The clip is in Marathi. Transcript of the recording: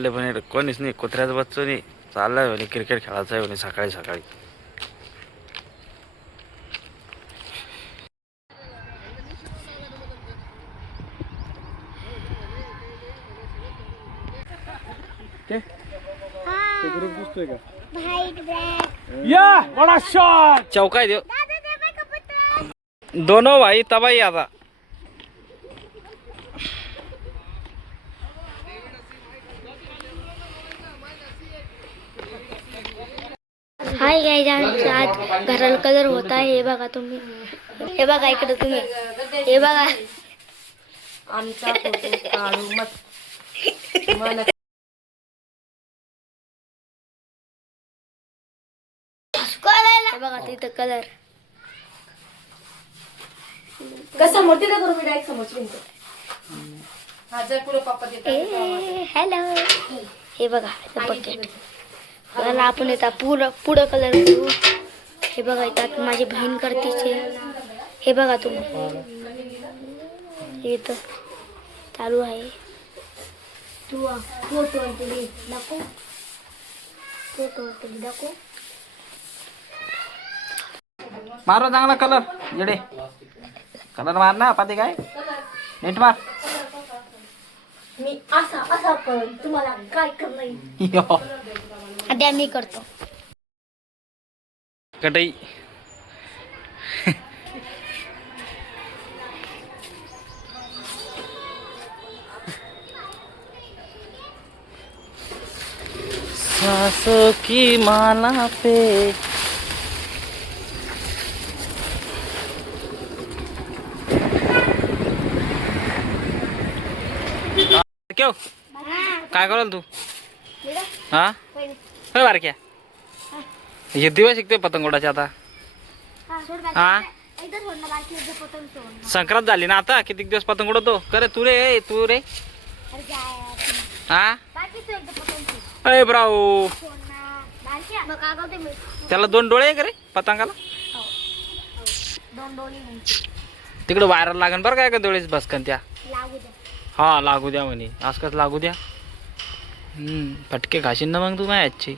म्हटले पण कोणीच नाही कुत्र्याचं बच्चो नाही. चाललाय म्हणे क्रिकेट खेळायचं आहे म्हणे सकाळी सकाळी. या बडा शॉट चौका देव. दोनों भाई तबाही आता. हाय गाईज आमच्या आज घराला कलर होत. आहे हे बघा तुम्ही. हे बघा इकडे तुम्ही. हे बघा. आमचा फोटो काढू. मत मन हे बघा तिथं कलर. कसा मोठी ना करू मी डायरेक्ट समोर हा हॅलो हे बघा बकेट याला आपण येतात पुढं पुढं कलर करू. हे बघा येतात माझी बहीण करतीचे हे बघा तुम्ही. इथं चालू आहे. तू फोटो दाखव. फोटो दाखव. मारो चांगला कलर येडे. कलर मार ना पाते काय? नीट मार. मी असा असा कर तुम्हाला काय करणार यो. द्या मी करतो. कटई. सांसों की माला पे. क्यों? काय कराल तू? हा? होय बारक्या. हे दिवस शिकते पतंगोडाचे आता. हा संक्रांत झाली ना आता? किती दिवस पतंग उडवतो? करे तू रे तू रे. हा? अय ब्राऊ त्याला दोन डोळे आहे का रे पतंगाला? तिकडे वायर लागन बरं काय का डोळेच बसकन त्या? हा लागू द्या म्हणे. आजकाल लागू द्या? फटके खाशील ना मग तू मॅचची